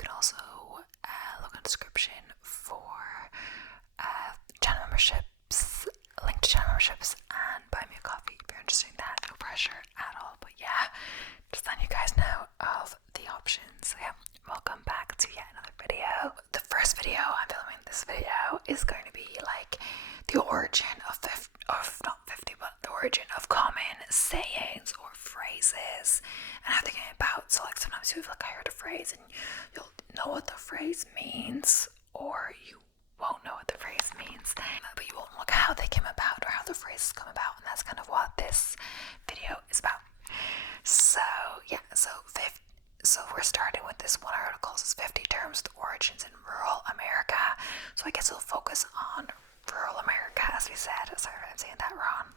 can also look in the description for channel memberships, link to channel memberships, and buy me a coffee if you're interested in that. No pressure at all. But yeah, just letting you guys know of the options. So yeah, welcome back to yet another video. The first video I'm filming, this video is going to be like the origin of the origin of common sayings or phrases and how they came about. So like sometimes you feel like I heard a phrase and you'll know what the phrase means, or you won't know what the phrase means, but you won't look how they came about or how the phrases come about, and that's kind of what this video is about. So yeah, so we're starting with this one article. It's 50 terms with origins in rural America. So I guess we'll focus on rural America, as we said. Sorry if I'm saying that wrong.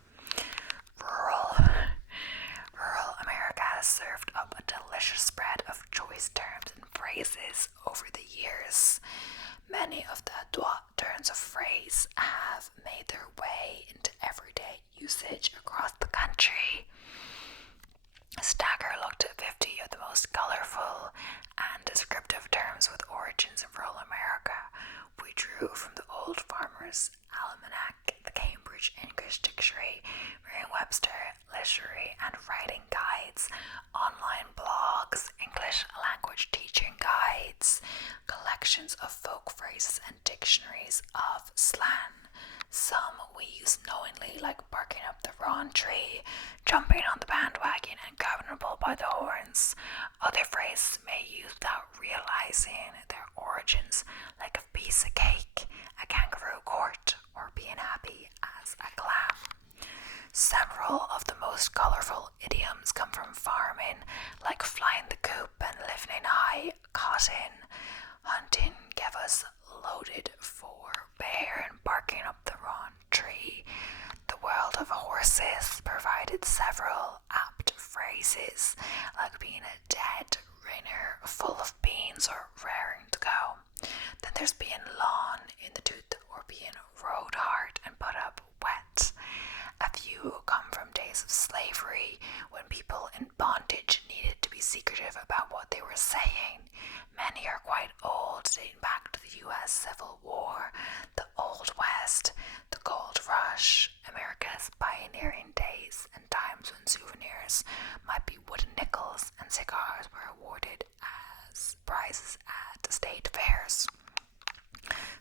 Rural America has served up a delicious spread of choice terms and phrases over the years. Many of the turns of phrase have made their way into everyday usage across the country. Stacker looked at 50 of the most colorful and descriptive terms with origins in rural America. We drew from the Old Farmer's Almanac, the Cambridge English Dictionary, Merriam-Webster Literary and Writing Guides, online blogs, English language teaching guides, collections of folk phrases and dictionaries of slang. Some we use knowingly, like barking up the wrong tree, jumping on the bandwagon, and grabbing a bull by the horns. Other phrases may use without realizing their origins, like a piece of cake, a kangaroo court, or being happy as a clam. Several of the most colourful idioms come from farming, like flying the coop and living high cotton. Hunting gave us loaded for bear and barking up the wrong tree. The world of horses provided several apt phrases, like being a dead ringer full of beans or raring to go. Then there's being long in the tooth, or being rode hard and put up wet. A few come from days of slavery, when people in bondage needed to be secretive about what they were saying. Many are quite old, dating back to the U.S. Civil War, the Old West, the Gold Rush, America's pioneering days, and times when souvenirs might be wooden nickels and cigars were awarded as prizes at state fairs.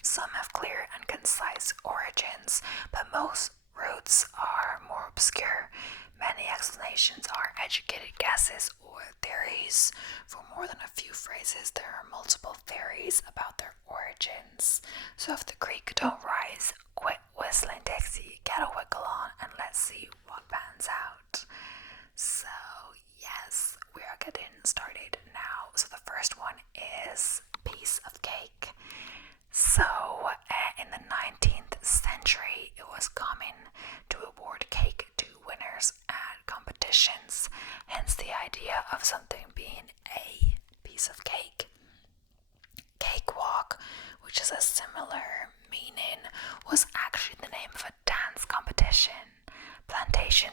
Some have clear and concise origins, but most roots are more obscure. Many explanations are educated guesses or theories. For more than a few phrases, there are multiple theories about their origins. So if the creek don't rise, quit whistling Dixie, get a wiggle on, and let's see what pans out. So yes, we are getting started now. So the first one is piece of cake. So in the 19th century, it was common to award cake to winners at competitions, hence the idea of something being a piece of cake. Cakewalk, which is a similar meaning, was actually the name of a dance competition. Plantation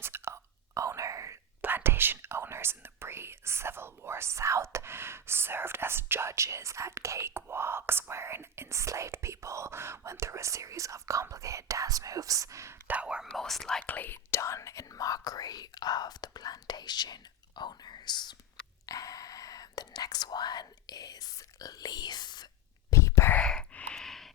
owners in the pre-Civil War South served as judges at cakewalks, wherein enslaved people went through a series of complicated dance moves that were most likely done in mockery of the plantation owners. And the next one is leaf peeper.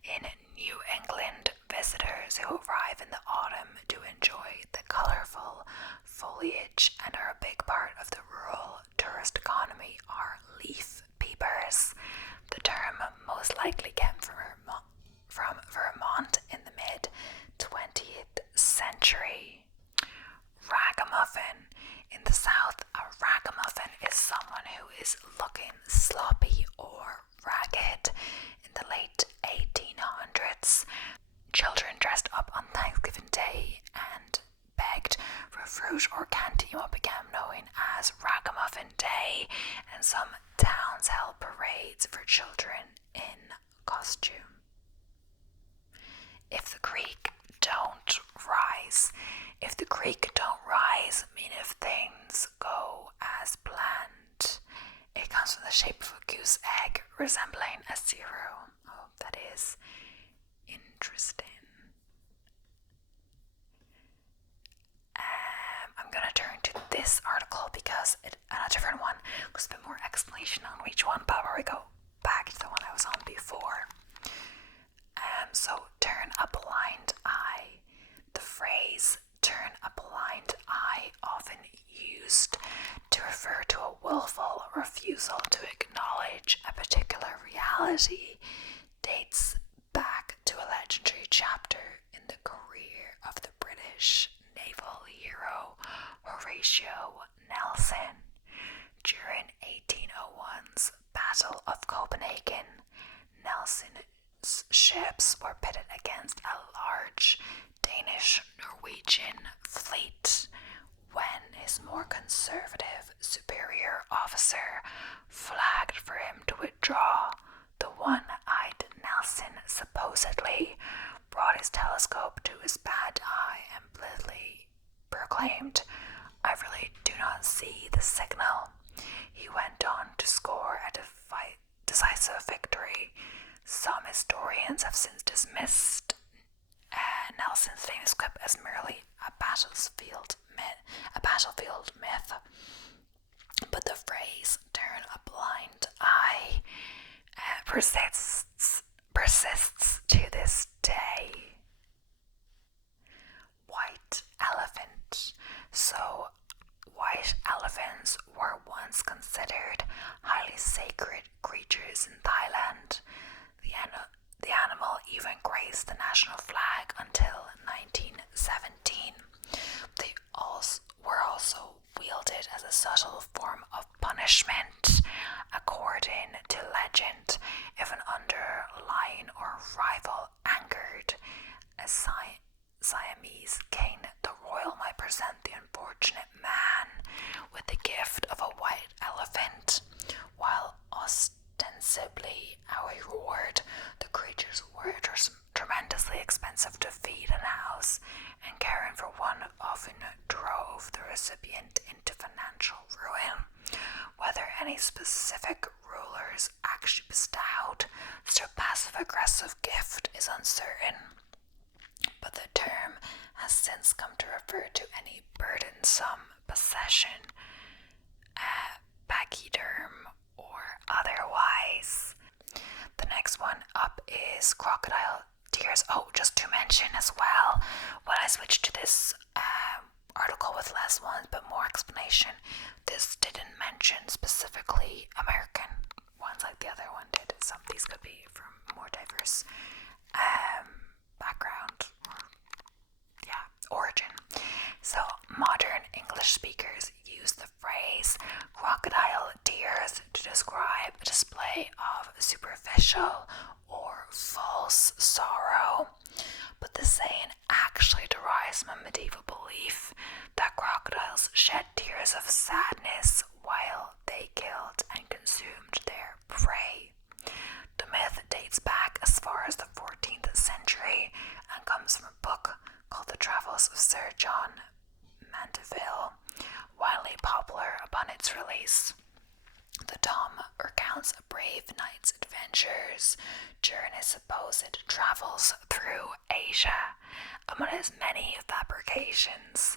In New England, visitors who arrive in the autumn to enjoy the colorful foliage and are a big part of the rural tourist economy are leaf peepers. The term most likely came from Vermont in the mid-20th century. Ragamuffin. In the South, a ragamuffin is someone who is looking sloppy or ragged. In the late 1800s, children dressed up on Thanksgiving Day and begged for fruit or candy what became known as Ragamuffin Day, and some towns held parades for children in costume. If the creek don't rise. If the creek don't rise, mean if things go as planned. It comes from the shape of a goose egg resembling a zero. Oh, that is interesting. I'm going to turn to this article because it's a different one. There's a bit more explanation on each one, but where we go back to the one I was on before. So turn a blind eye. The phrase turn a blind eye, often used to refer to a willful refusal to acknowledge a particular reality, dates back to a legendary chapter in the career of the British naval hero Horatio Nelson. During 1801's Battle of Copenhagen, Nelson's ships were pitted against a large Danish-Norwegian fleet when his more conservative superior officer flagged for him to withdraw. The one-eyed Nelson supposedly brought his telescope to his bad eye and blithely proclaimed, "I really do not see the signal." He went on to score a decisive victory. Some historians have since dismissed Nelson's famous quip as merely a battlefield myth. But the phrase "turn a blind eye" persists to this day. White elephant. So, white elephants were once considered highly sacred creatures in Thailand. The animal even graced the national flag until 1917. They were also wielded as a subtle form of punishment. According to legend, if an underlying or rival angered a Siamese king, the royal might present the unfortunate man with the gift of a white elephant. While ostensibly a reward, the creatures were tremendously expensive to feed and house, and caring for one often drove the recipient into financial ruin. Whether any specific rulers actually bestowed such a passive-aggressive gift is uncertain, but the term has since come to refer to any burdensome possession, pachyderm or otherwise. The next one up is crocodile tears. Oh, just to mention as well, when I switched to this article with less ones but more explanation, this didn't mention specifically American ones like the other one did. Some of these could be from more diverse background or origin. So modern English speakers use the phrase crocodile tears to describe a display of superficial or false sorrow, but the saying actually derives from a medieval belief that crocodiles shed tears of sadness while they killed and consumed their prey. The myth dates back as far as the 14th century and comes from a book called The Travels of Sir John Mandeville, widely popular upon its release. The tome recounts a brave knight's adventures during his supposed travels through Asia. Among his many fabrications,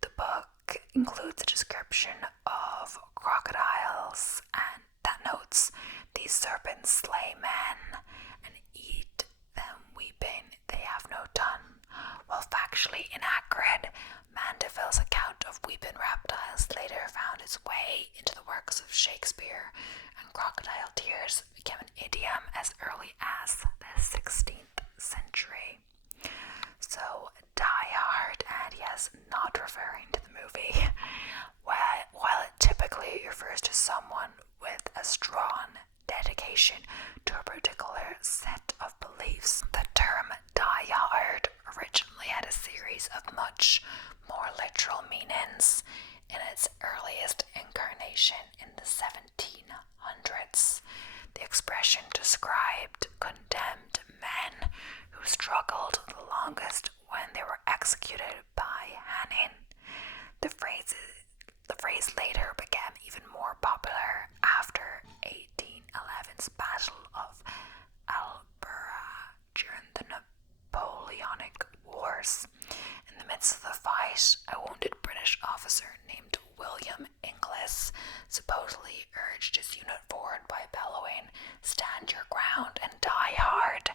the book includes a description of crocodiles and that notes, "These serpents slay men and eat them weeping, they have no tongue." While factually inaccurate, Mandeville's account of weeping reptiles later found its way into the works of Shakespeare, and crocodile tears became an idiom as early as the 16th century. So, Die Hard, and yes, not referring to the movie, while it typically refers to someone with a strong dedication to a particular set of beliefs, the term Die Hard originally had a series of much more literal meanings. In its earliest incarnation in the 1700s, the expression described condemned men who struggled the longest when they were executed by hanging. The phrase The phrase later became even more popular after 1811's Battle of Albuera during the Napoleonic Wars. In the midst of the fight, a wounded British officer named William Inglis supposedly urged his unit forward by bellowing, "Stand your ground and die hard.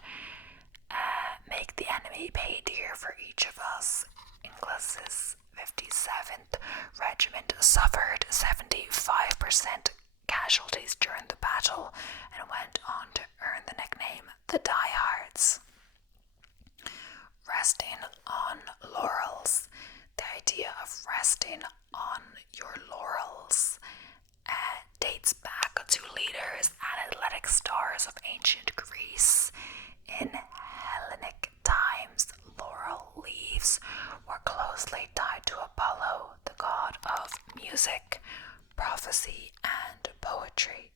Make the enemy pay dear for each of us." Inglis's 57th Regiment suffered 75% casualties during the battle and went on to earn the nickname the Diehards. Resting on laurels. The idea of resting on your laurels dates back to leaders and athletic stars of ancient Greece. In Hellenic times, laurel leaves were closely tied to Apollo, the god of music, prophecy, and poetry.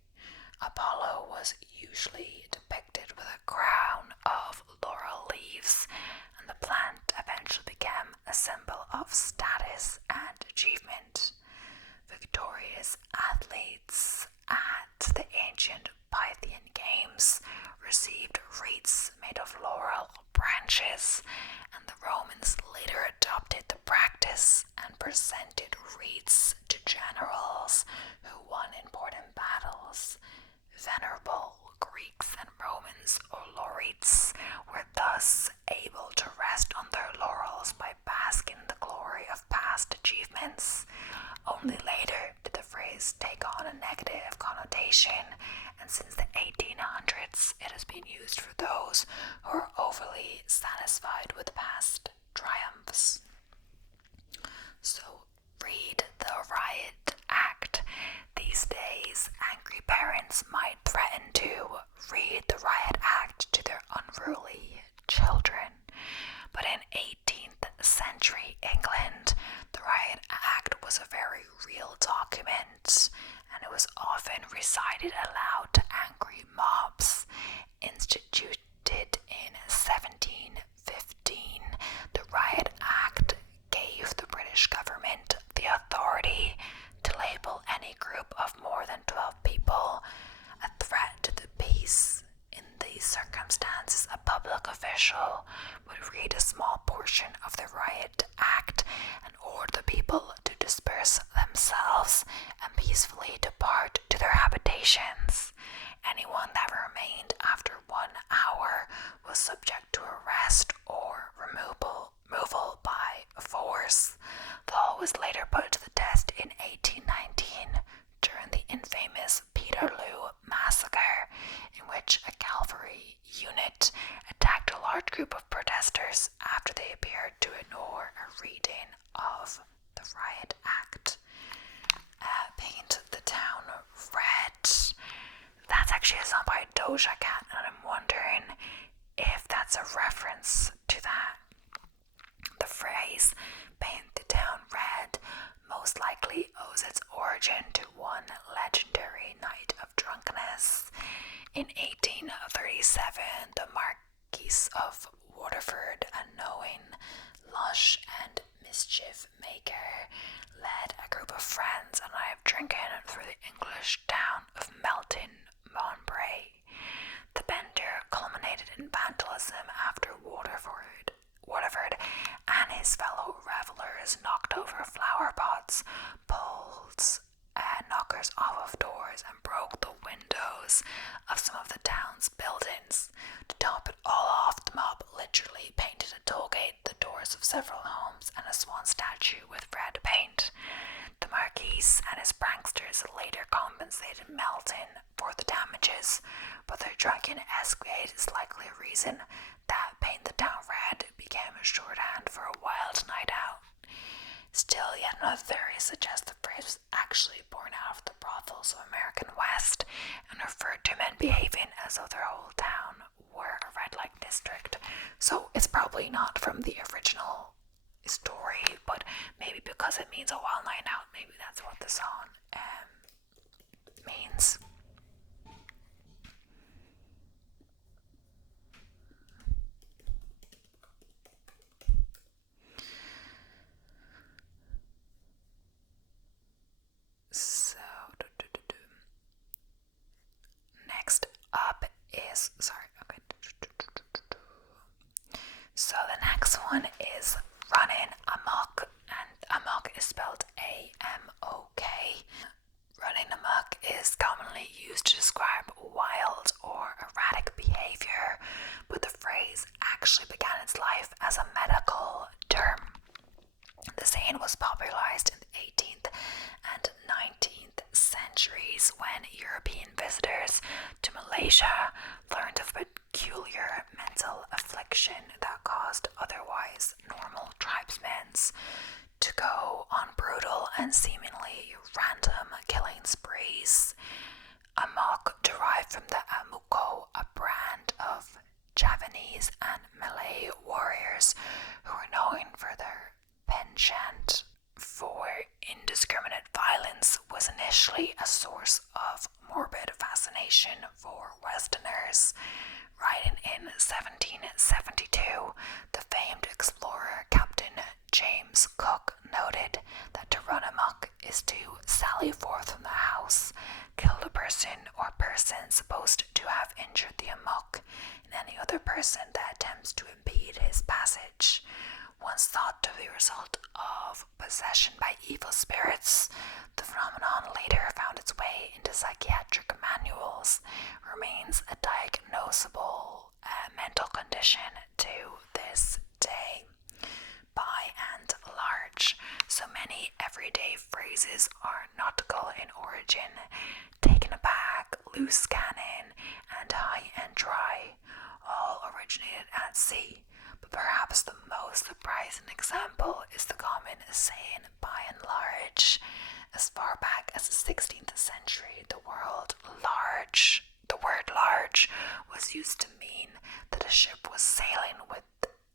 Apollo was usually depicted with a crown of laurel leaves, and the plant eventually became a symbol of status and achievement. Victorious athletes at the ancient Pythian Games received wreaths made of laurel branches, and the Romans later adopted the practice and presented wreaths to generals who won important battles. Venerable Greeks and Romans, or laureates, were thus able to rest on their laurels by basking in the glory of past achievements. Only later did the phrase take on a negative connotation, and since the 1800s it has been used for those who are overly satisfied with past triumphs. So, read the Riot Act. These days, angry parents might threaten to read the Riot Act to their unruly children. But in 18th century England, the Riot Act was a very real document, and it was often recited aloud to angry mobs. Instituted in 1715, the Riot Act gave the British government the authority to label any group of more than 12 people a threat to the peace. In these circumstances, a public official would read a small portion of the Riot Act and order the people to disperse themselves and peacefully depart to their habitations. Anyone that remained after 1 hour was subject to arrest or removal by force. The law was later put to the test in 1819 during the infamous Peterloo Massacre, in which a cavalry unit attacked a large group of protesters after they appeared to ignore a reading of the Riot Act. Paint the town red. That's actually a song by Doja Cat, and I'm wondering if that's a reference to that. The phrase "paint the town red" most likely owes its origin to one legendary night of drunkenness. In 1837, the Marquis of Waterford, a knowing, lush, and mischief maker, led a group of friends on a night of drinking through the English town of Melton Mowbray. The bender culminated in vandalism after Waterford and his fellow revelers knocked over flower pots, pulled knockers off of doors, and broke the windows of some of the town's buildings. To top it all off, the mob literally painted a tollgate, the doors of several homes, and a swan statue with red paint. The Marquis and his pranksters later compensated Melton for the damages, but their drunken escapade is likely a reason that "paint the town red" became a shorthand for a wild night out. Still, yet another theory suggests the phrase was actually born out of the brothels of American West and referred to men behaving as though their whole town were a red light district. So it's probably not from the original story, but maybe because it means a wild night out, maybe that's what the song means. this. Sorry. Okay. So the next one is running amok, and amok is spelled A-M-O-K. Running amok is commonly used to describe wild or erratic behavior, but the phrase actually began its life as a medical term. The saying was popularized in the 18th and 19th centuries when European visitors to Malaysia learned of a peculiar mental affliction that caused otherwise normal tribesmen to go on brutal and seemingly random killing sprees. Amok derived from the Amuko, a brand of Javanese and Malay warriors who were known for their penchant for indiscriminate violence, was initially a source of morbid fascination for Westerners. Writing in 1772, the famed explorer Captain James Cook noted that to run amok is to sally forth from the house, kill the person or persons supposed to have injured the amok, and any other person that attempts to impede his passage. Once thought to be a result of possession by evil spirits, the phenomenon later found its way into psychiatric manuals, remains a diagnosable mental condition to this day. By and large, so many everyday phrases are nautical in origin. Taken aback, loose cannon, and high and dry all originated at sea. But perhaps the most surprising example is the common saying by and large. As far back as the 16th century, the word large was used to mean that a ship was sailing with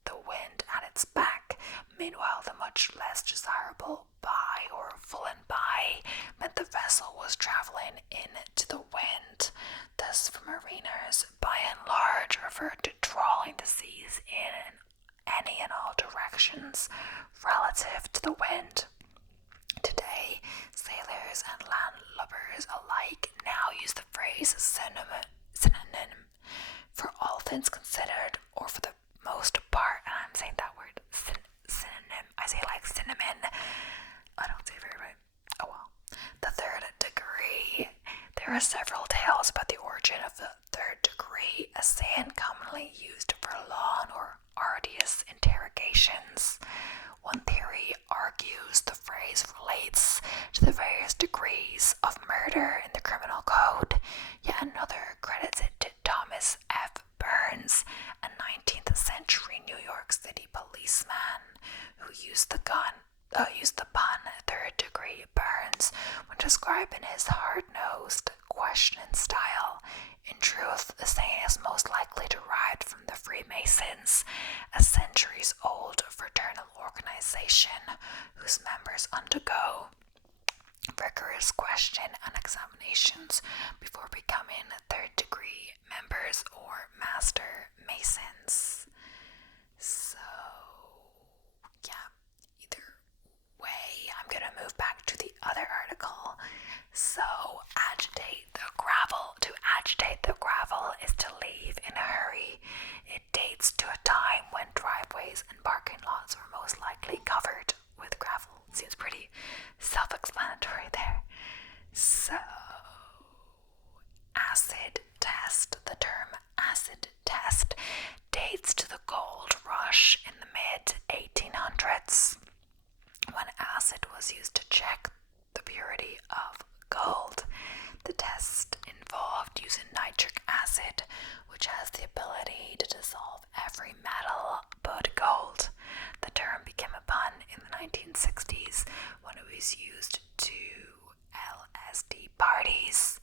the wind at its back. Meanwhile, the much less desirable by or fallen by meant the vessel was traveling into the wind. Thus, for mariners, by and large referred to trawling the seas in any and all directions relative to the wind. Today, sailors and landlubbers alike now use the phrase synonym for all things considered, or for the most part, and I'm saying that word synonym. I say like cinnamon. I don't say it very right. Oh well. The third degree. There are several tales about the origin of the third degree, a saying commonly used for long or arduous interrogations. One theory argues the phrase relates to the various degrees of murder in the criminal code, yet another credits it to Thomas F. Burns, a 19th century New York City policeman who used the pun third degree burns when describing his hard-nosed questioning style. In truth, the saying is most likely derived from the Freemasons, a centuries-old fraternal organization whose members undergo rigorous question and examinations before becoming third-degree members or master masons. So, yeah, either way, I'm going to move back to the other article. So, to agitate the gravel is to leave in a hurry. It dates to a time when driveways and parking lots were most likely covered with gravel. Seems pretty self-explanatory there. So, acid test. The term acid test dates to the gold rush in the mid-1800s, when acid was used to check the purity of gold. The test involved using nitric acid, which has the ability to dissolve every metal but gold. The term became a pun in the 1960s when it was used to LSD parties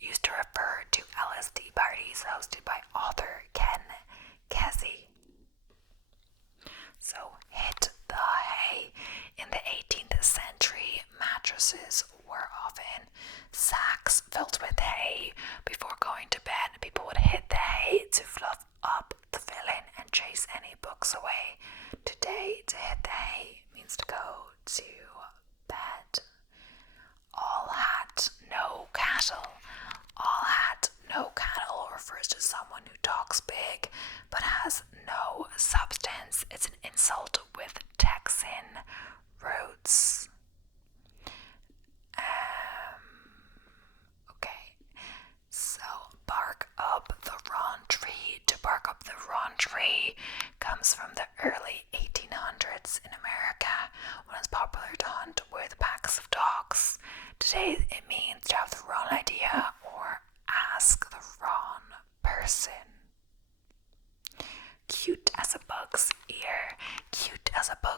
used to refer to LSD parties hosted by author Ken Kesey. So, hit the hay. In the 18th century, mattresses were often sacks filled with hay. Before going to bed, people would hit the hay to fluff up the filling and chase any books away. Today, to hit the hay means to go to bed. All hat, no cattle. All hat,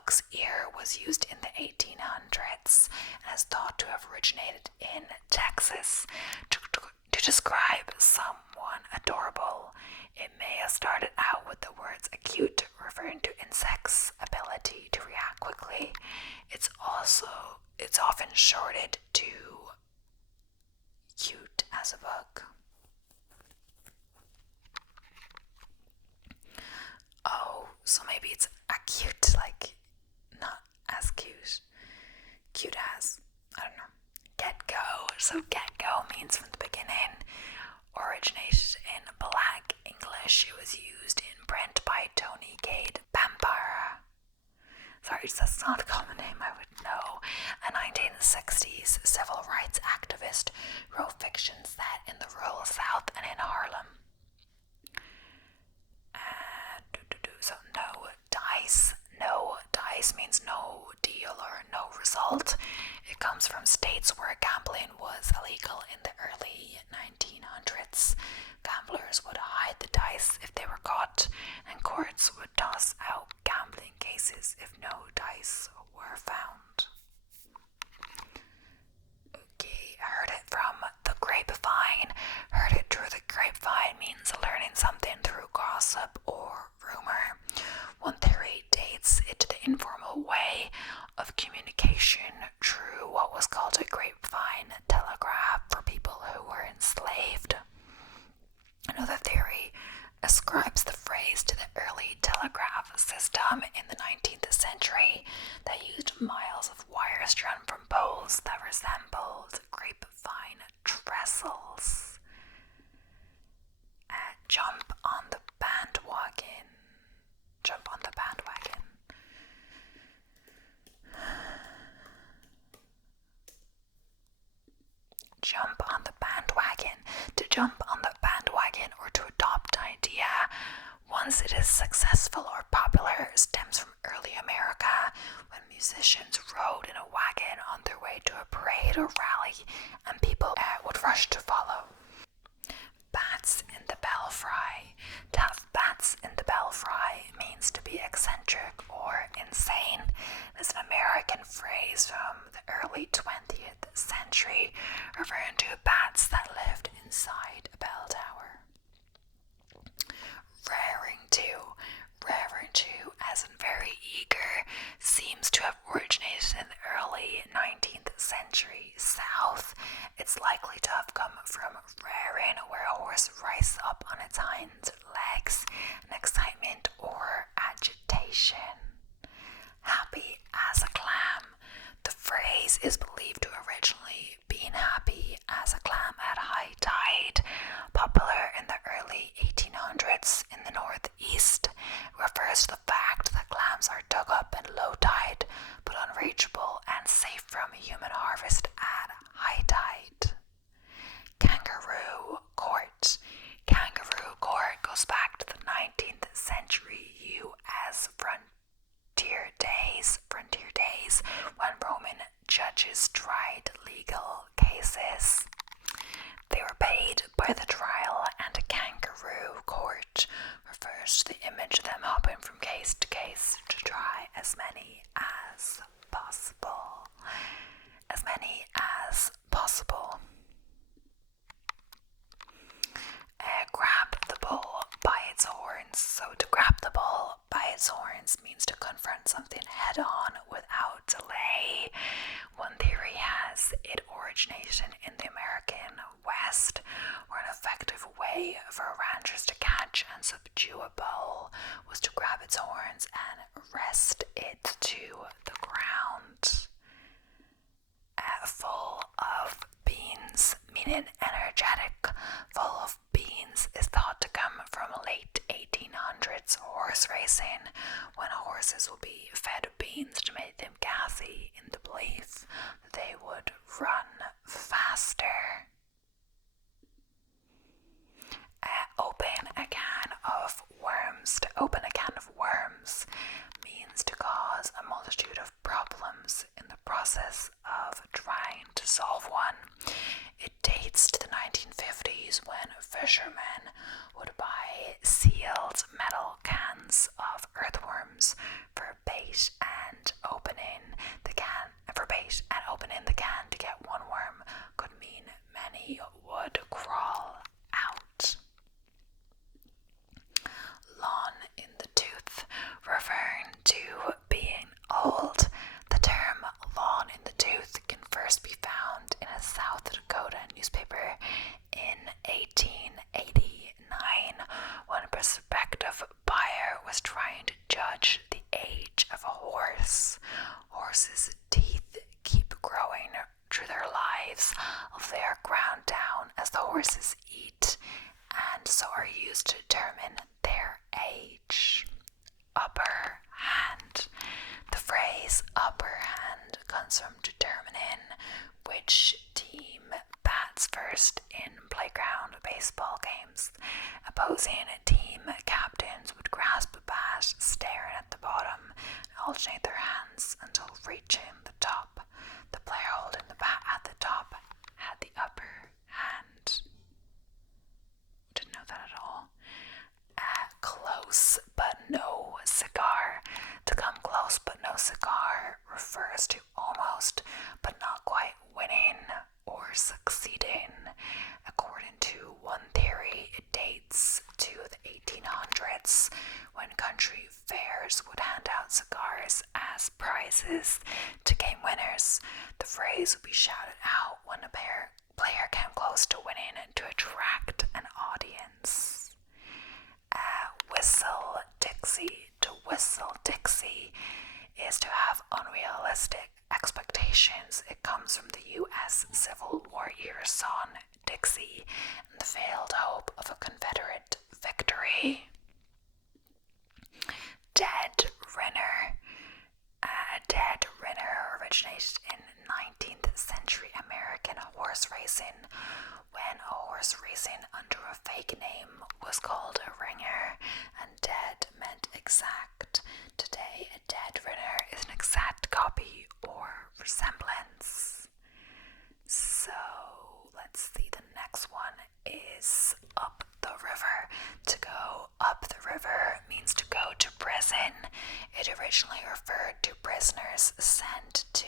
ox ear was used in the 1800s and is thought to have originated in Texas. To describe someone adorable, it may have started out with the words acute, referring to insects' ability to react quickly. It's often shorted to cute as a book. Oh, so maybe it's acute, like not as cute. Cute as, I don't know. Get go. So get go means from the beginning. Originated in Black English. It was used in print by Tony Cade Bambara. Sorry, that's not a common name, I would know. A 1960s civil rights activist wrote fiction set in the rural South and in Harlem. So no dice. No dice means no deal or no result. It comes from states where gambling was illegal in the early 1900s. Gamblers would hide the dice if they were caught, and courts would toss out gambling cases if no dice were found. Okay, heard it from the grapevine. Heard it through the grapevine means learning something through gossip or rumor. One theory dates it to the informal way of communication through what was called a grapevine telegraph for people who were enslaved. Another theory ascribes the phrase to the early telegraph system in the 19th century that used miles of wire strung from poles that resembled grapevine trestles. Jump on the bandwagon. Jump on the bandwagon. Jump on the bandwagon. To jump on the bandwagon or to adopt an idea once it is successful or popular stems from early America, when musicians rode in a wagon on their way to a parade or rally and people would rush to follow. Bats in the belfry. To have bats in the belfry means to be eccentric or insane. It's an American phrase from the early 20th century referring to bats that lived inside a bell tower. Raring to, as in very eager, seems to have originated in the early 19th century South. It's likely to have come from raring, where a horse rises up on its hind legs, an excitement or agitation. Happy as a clam. The phrase is believed to originally been happy as a clam at high tide, popular in the early 1800s in the Northeast. It refers to the fact that clams are dug up at low tide, but unreachable and safe from human harvest at high tide. Kangaroo court. Kangaroo court goes back to the 19th century U.S. frontier days when Roman judges tried legal cases. They were paid by the trial, and a kangaroo court refers to the image of them hopping from case to case to try as many as possible. Grab the bull by its horns. So to grab the bull by its horns means to confront something head on without delay. One theory has it originated in the American West, where an effective way for ranchers to catch and subdue a bull was to grab its horns and wrest it to the ground. Full of beans, meaning energetic. Full of beans is thought to come from late 1800s horse racing, when horses would be fed beans to make them gassy in the belief that they would run faster. Open a can of worms. To open a can of worms means to cause a multitude of problems in the process of trying to solve one. It dates to the 1950s, when fishermen would buy sealed metal cans of earthworms for bait and so are used to determine their age. Upper hand. The phrase upper hand comes from determining which team bats first in playground baseball games. Opposing team captains would grasp a bat, staring at the bottom, and alternate their hands until reaching the top. The player holding the bat at the top had the upper hand. Didn't know that at all. Close but no cigar. To come close but no cigar refers to almost but not quite winning or succeeding. According to one theory, it dates to the 1800s when country fairs would hand out cigars as prizes to game winners. The phrase would be shouted out when a player came close to winning to attract an audience. Whistle Dixie. To whistle Dixie is to have unrealistic expectations. It comes from the U.S. Civil War era song Dixie and the failed hope of a Confederate victory. Dead Rinner. Dead Rinner originated in 19th century American horse racing, when a horse racing under a fake name was called a ringer, and dead meant exact. Today, a dead rinner is an exact copy or resemblance. So, let's see, the next one is up the river. To go up the river means to go to prison. It originally referred to prisoners sent to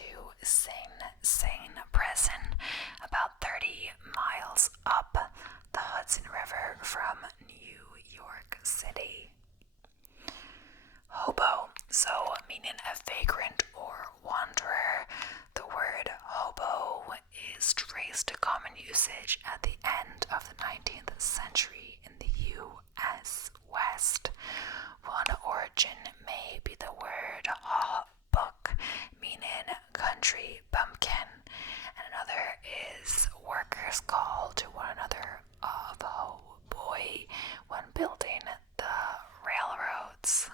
Sing prison, about 30 miles up the Hudson River from New York City. Hobo, so meaning a vagrant or wanderer. The word hobo is traced to common usage at the end of the 19th century in the U.S. West. One origin may be the word book, meaning country bumpkin, and another is workers call to one another of ho boy when building the railroads.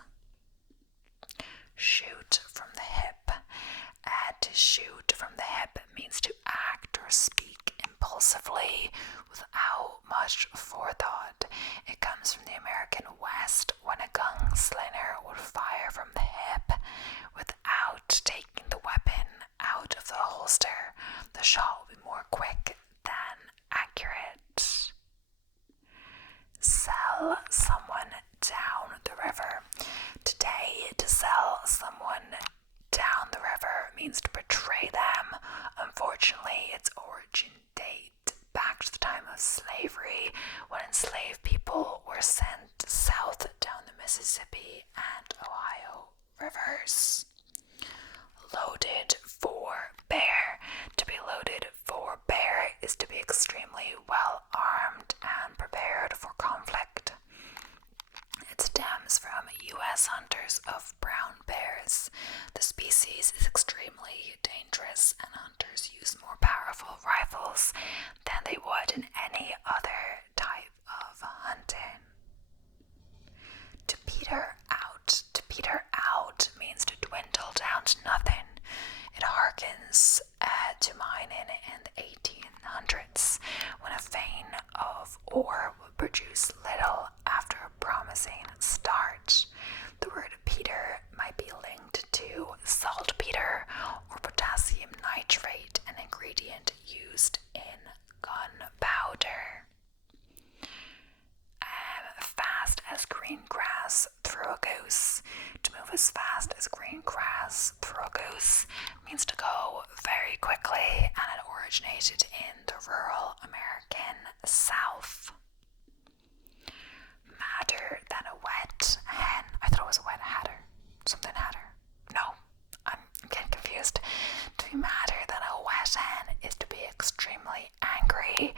Shoot from the hip. To shoot from the hip means to act or speak impulsively without much forethought. It comes from the American West when a gunslinger would fire from the hip without taking the weapon out of the holster. The shot would be more quick than accurate. Sell someone down the river. Today, to sell someone down the river means to betray them. Unfortunately, its origin date back to the time of slavery, when enslaved people were sent south down the Mississippi and Ohio rivers. Loaded for bear. To be loaded for bear is to be extremely well armed and prepared for conflict. It stems from U.S. hunters of brown bears. The species is extremely dangerous, and hunters use more powerful rifles than they would in any other type of hunting. To peter out. To peter out means to dwindle down to nothing. It harkens to mining in the 1800s, when a vein of ore would produce little after a promising start. The word peter might be linked to saltpeter or potassium nitrate, an ingredient used in gunpowder. Fast as green grass through a goose. To move as fast as green grass through a goose means to go very quickly, and it originated in the rural American South. Madder than a wet hen. I thought it was a wet hatter. Something hatter. No, I'm getting confused. To be madder than a wet hen is to be extremely angry.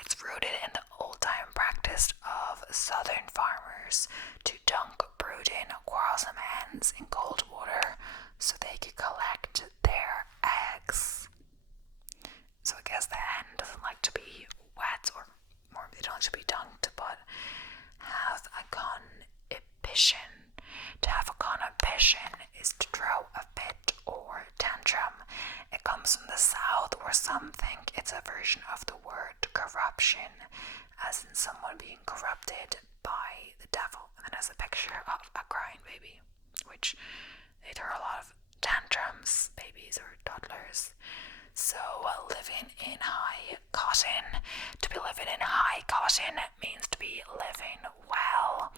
It's rooted in the old-time practice of southern farmers to dunk brooding quarrelsome hens in cold water so they could collect their eggs. So I guess the hen doesn't like to be wet, or more, they being corrupted by the devil. And then there's a picture of a crying baby, which they throw a lot of tantrums, babies or toddlers. So living in high cotton. To be living in high cotton means to be living well.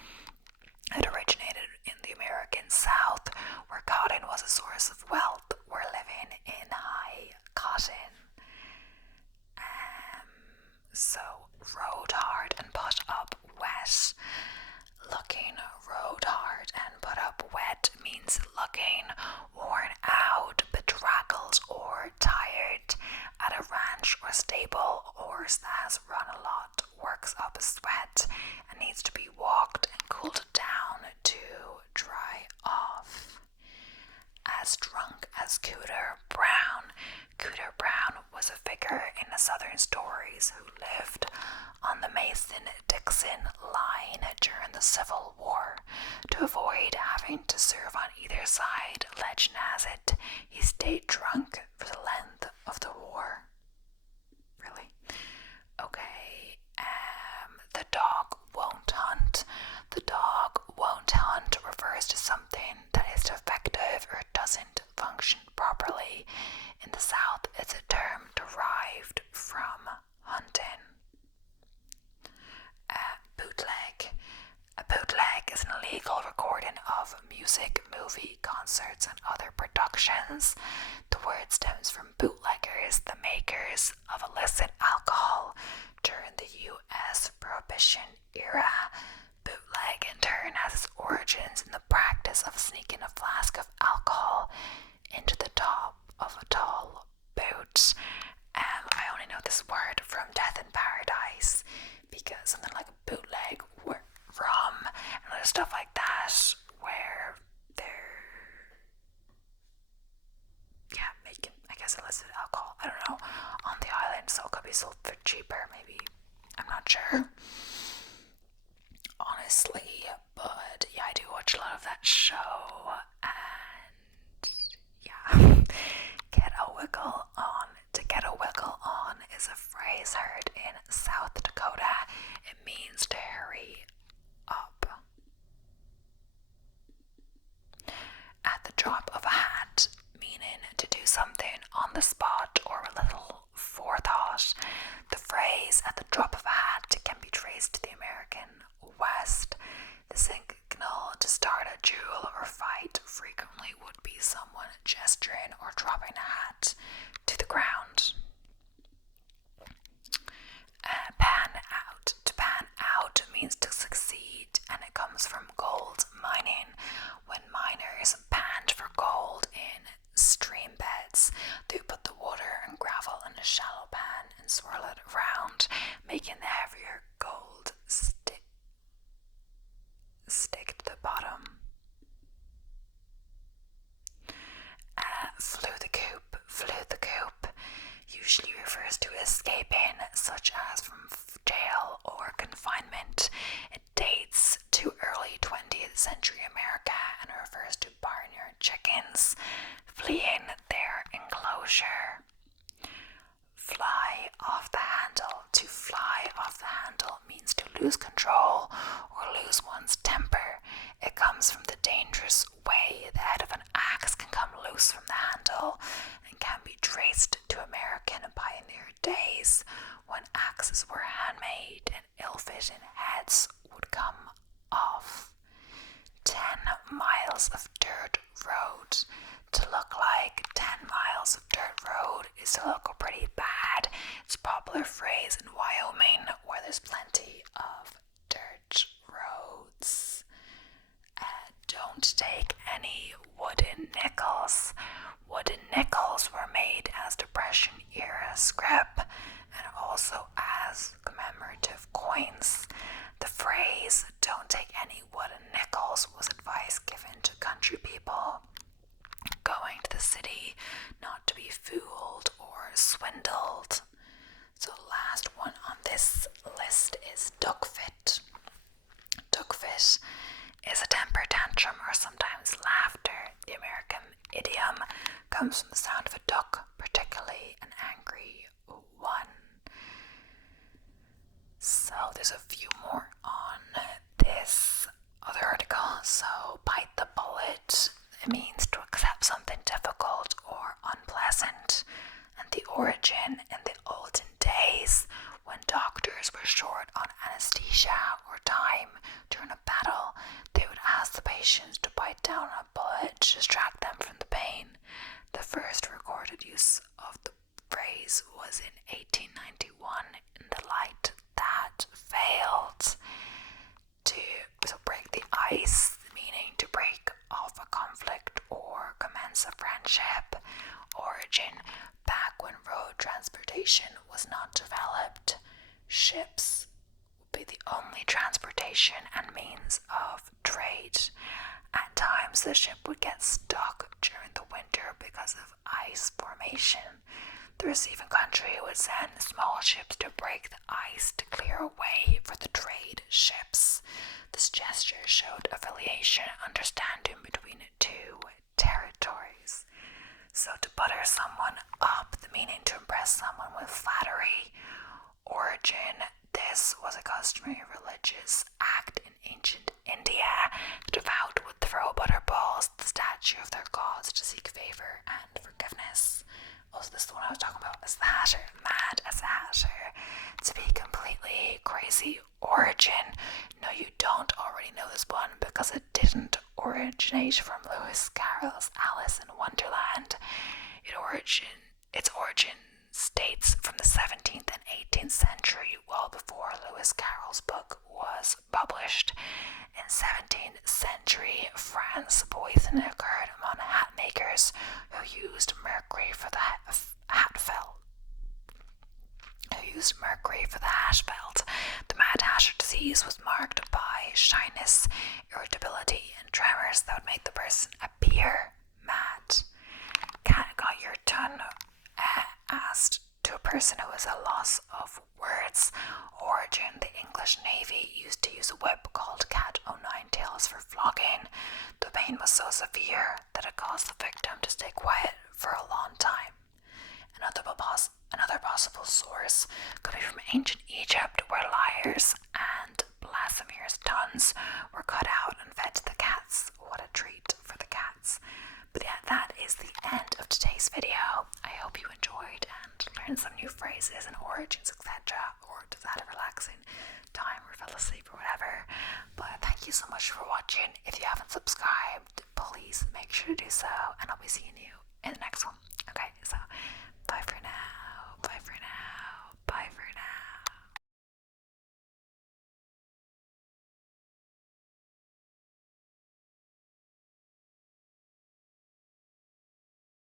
It originated in the American South, where cotton was a source of wealth. We're living in high cotton. So rode hard and put up wet. Looking rode hard and put up wet means looking worn out, bedraggled, or tired. At a ranch or stable, a horse that has run a lot works up a sweat and needs to be walked and cooled down to dry off. As drunk as Cooter Brown. Cooter Brown was a figure in the Southern stories who lived on the Mason-Dixon line during the Civil War. To avoid having to serve on either side, legend has it, he stayed drunk for the length of the war. Really? Okay, the dog won't hunt. The dog won't hunt refers to something that is defective or doesn't function properly. In the South, it's a term derived from hunting. Bootleg. A bootleg is an illegal recording of music, movie, concerts, and other productions. The word stems from bootleggers, the makers of illicit alcohol during the U.S. Prohibition era. Bootleg, in turn, has its origins in the practice of sneaking a flask of alcohol into the top of a tall boot. I only know this word from Death in Paradise, because something like a bootleg rum and other stuff like that, where they're making, I guess, illicit alcohol, I don't know, on the island, so it could be sold for cheaper, maybe, I'm not sure, honestly, but yeah, I do watch a lot of that show, and yeah, get a wiggle on. To get a wiggle on is a phrase heard in South Dakota. It means to hurry up. At the drop of a hat, meaning to do something on the spot or a little forethought. The phrase at the drop of a hat can be traced to the American West. The signal to start a duel or fight frequently would be someone gesturing or dropping a hat to the ground. Pan out. To pan out means to succeed, and it comes from gold mining. When miners panned for gold in stream beds, they put the water and gravel in a shallow pan and swirl it around, making the heavier gold stick to the bottom. Flew the coop usually refers to escaping, such as from jail or confinement. It dates to early 20th century America and refers to barnyard chickens fleeing their enclosure. Fly off the handle. To fly off the handle means to lose control or lose one's temper. It comes from the dangerous way the head of an axe can come loose from the handle and can be traced to American pioneer days when axes were handmade and ill-fitting heads would come off. 10 miles of dirt road. To look like 10 miles of dirt road is to look pretty bad. It's a popular phrase in Wyoming where there's plenty of dirt roads. Don't take any wooden nickels. Wooden nickels were made as Depression era scrip and also as commemorative coins. The phrase, "don't take any wooden nickels," was advice given to country people going to the city not to be fooled or swindled. So the last one on this list is duckfit. Duckfit is a temper tantrum or sometimes laughter. The American idiom comes from the sound of a duck, particularly an angry one. So there's a few more on this other article. So bite the bullet, it means to accept something difficult or unpleasant. And the origin in the olden days, when doctors were short on anesthesia or time during a battle, they would ask the patients to bite down a bullet to distract them from the pain. The first recorded use of the phrase was in 1891 in the light that failed to break the ice, meaning to break off a conflict or commence a friendship. Origin, back when road transportation was not developed, ships would be the only transportation and means of trade. At times the ship would get stuck during the winter because of ice formation. The receiving country would send small ships to break the ice to clear a way for the trade ships. This gesture showed affiliation and understanding between two territories. So to butter someone up, the meaning to impress someone with flattery. Origin, this was a customary religious act in ancient India. The devout would throw butter balls at the statue of their gods to seek favor and forgiveness. Also, this is the one I was talking about, as the Hatter, mad as a Hatter. To be completely crazy. Origin, no, you don't already know this one because it didn't originate from Lewis Carroll's Alice in Wonderland. Its origin dates from the 17th and 18th century, well before Lewis Carroll's book was published. In 17th century France, poison occurred among hat makers who used mercury for the hat felt. The Mad Hatter disease was marked by shyness, irritability, and tremors that would make the person appear mad. Cat got your tongue asked to a person who has a loss of words. Origin, the English Navy used to use a whip called cat o' nine tails for flogging. The pain was so severe that it caused the victim to stay quiet for a long time. Another possible source could be from ancient Egypt, where liars and blasphemers' tongues were cut out and fed to the cats. What a treat for the cats. But yeah, that is the end of today's video. I hope you enjoyed and learned some new phrases and origins, etc. Or just had a relaxing time or fell asleep or whatever. But thank you so much for watching. If you haven't subscribed, please make sure to do so, and I'll be seeing you